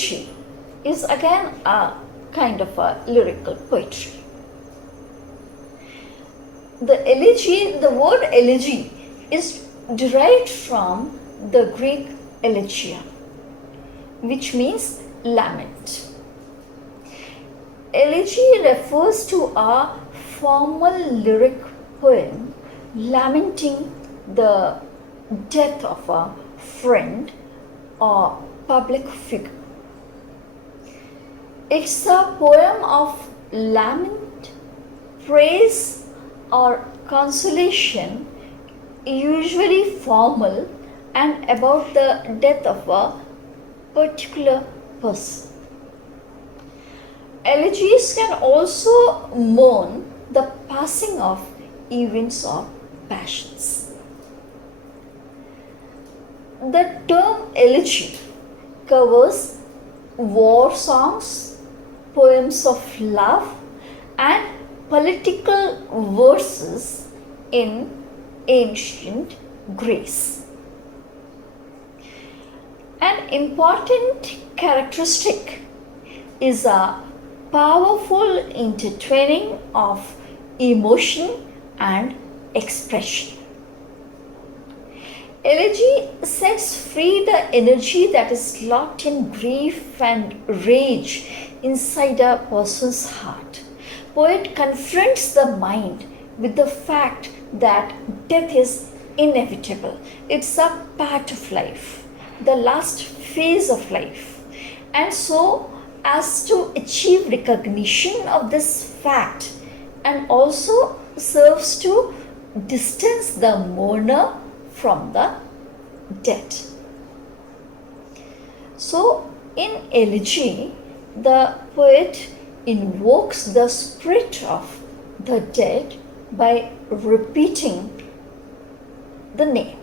elegy is again a kind of a lyrical poetry. The word elegy is derived from the Greek elegia, which means lament. Elegy refers to a formal lyric poem lamenting the death of a friend or public figure. It's a poem of lament, praise, or consolation, usually formal and about the death of a particular person. Elegies can also mourn the passing of events or passions. The term elegy covers war songs, poems of love, and political verses in ancient Greece. An important characteristic is a powerful intertwining of emotion and expression. Elegy sets free the energy that is locked in grief and rage inside a person's heart. Poet confronts the mind with the fact that death is inevitable. It's a part of life, the last phase of life. And so, as to achieve recognition of this fact, and also serves to distance the mourner from the dead. So, in elegy, the poet invokes the spirit of the dead by repeating the name.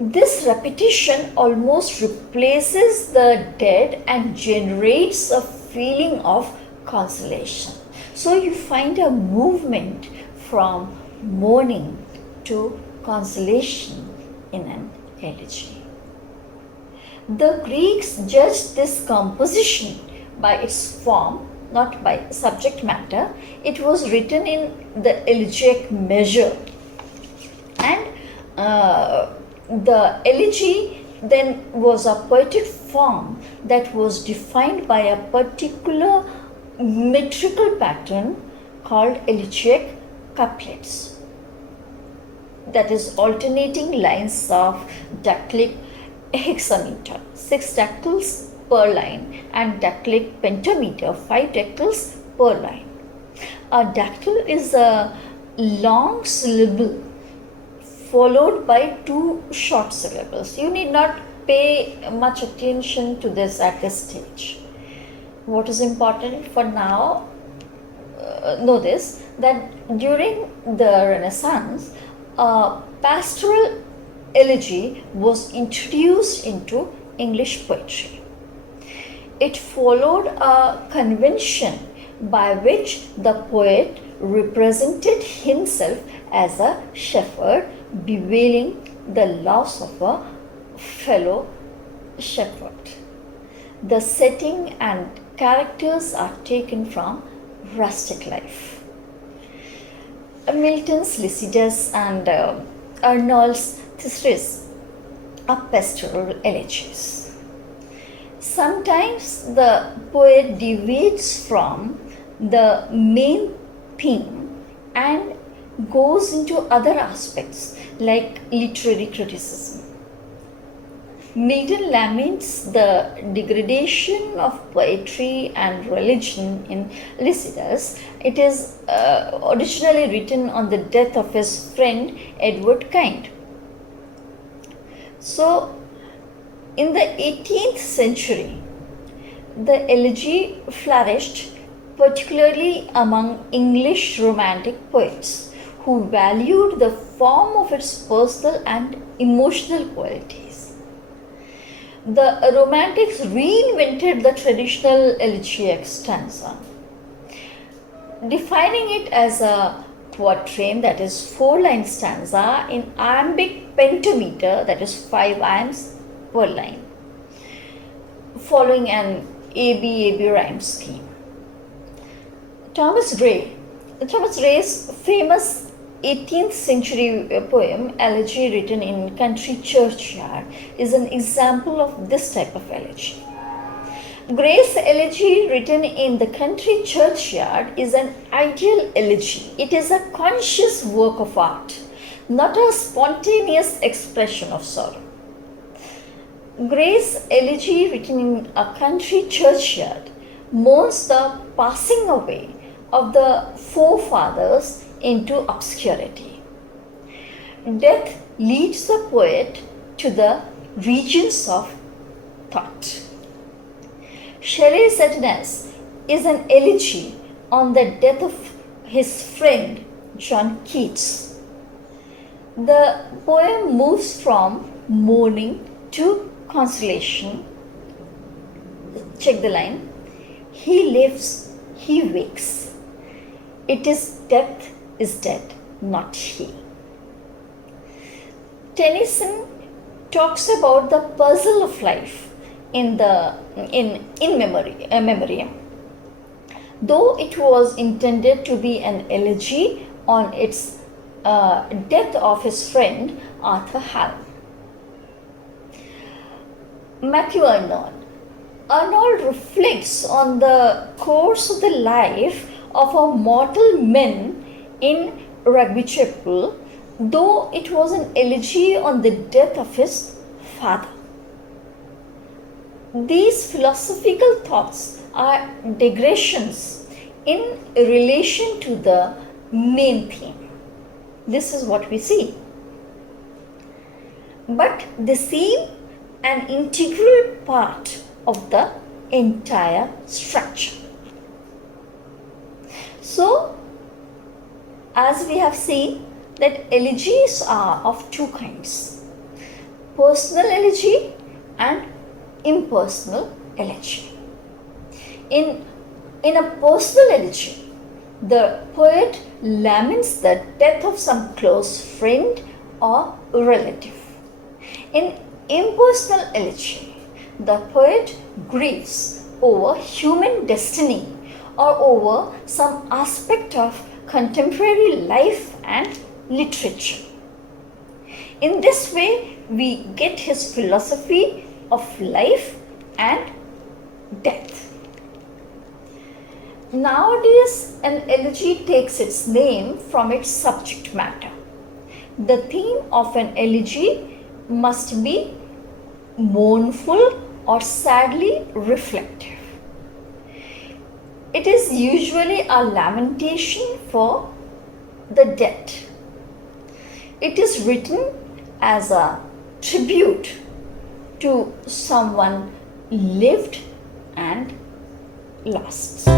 This repetition almost replaces the dead and generates a feeling of consolation. So you find a movement from mourning to consolation in an elegy. The Greeks judged this composition by its form, not by subject matter. It was written in the elegiac measure, and the elegy then was a poetic form that was defined by a particular metrical pattern called elegiac couplets. That is alternating lines of dactylic hexameter, 6 dactyls per line, and dactylic pentameter, 5 dactyls per line. A dactyl is a long syllable followed by 2 short syllables. You need not pay much attention to this at this stage. What is important for now, know this, that during the Renaissance, pastoral elegy was introduced into English poetry. It followed a convention by which the poet represented himself as a shepherd bewailing the loss of a fellow shepherd. The setting and characters are taken from rustic life. Milton's Lycidas and Arnold's Thyrsis are pastoral elegies. Sometimes the poet deviates from the main theme and goes into other aspects like literary criticism. Milton laments the degradation of poetry and religion in Lycidas. It is originally written on the death of his friend Edward Kind. So, in the 18th century, the elegy flourished, particularly among English Romantic poets who valued the form of its personal and emotional qualities. The Romantics reinvented the traditional elegiac stanza, defining it as a quatrain, that is 4-line stanza, in iambic pentameter, that is 5 iambs per line. following an AB rhyme scheme. Thomas Ray's famous 18th century poem Elegy, written in country churchyard, is an example of this type of elegy. Gray's Elegy, written in the country churchyard, is an ideal elegy. It is a conscious work of art, not a spontaneous expression of sorrow. Gray's Elegy, written in a country churchyard, mourns the passing away of the forefathers into obscurity. Death leads the poet to the regions of thought. Shelley's Saturninus is an elegy on the death of his friend John Keats. The poem moves from mourning to consolation. Check the line. He lives, he wakes. It is death is dead, not he. Tennyson talks about the puzzle of life in memoriam. Though it was intended to be an elegy on its death of his friend Arthur Hallam. Matthew Arnold reflects on the course of the life of a mortal man in Rugby Chapel, though it was an elegy on the death of his father. These philosophical thoughts are digressions in relation to the main theme. This is what we see. But they seem an integral part of the entire structure. So, as we have seen, that elegies are of two kinds: personal elegy and impersonal elegy. In a personal elegy, the poet laments the death of some close friend or relative. In impersonal elegy, the poet grieves over human destiny or over some aspect of contemporary life and literature. In this way, we get his philosophy of life and death. Nowadays, an elegy takes its name from its subject matter. The theme of an elegy must be mournful or sadly reflective. It is usually a lamentation for the dead. It is written as a tribute to someone lived and lost.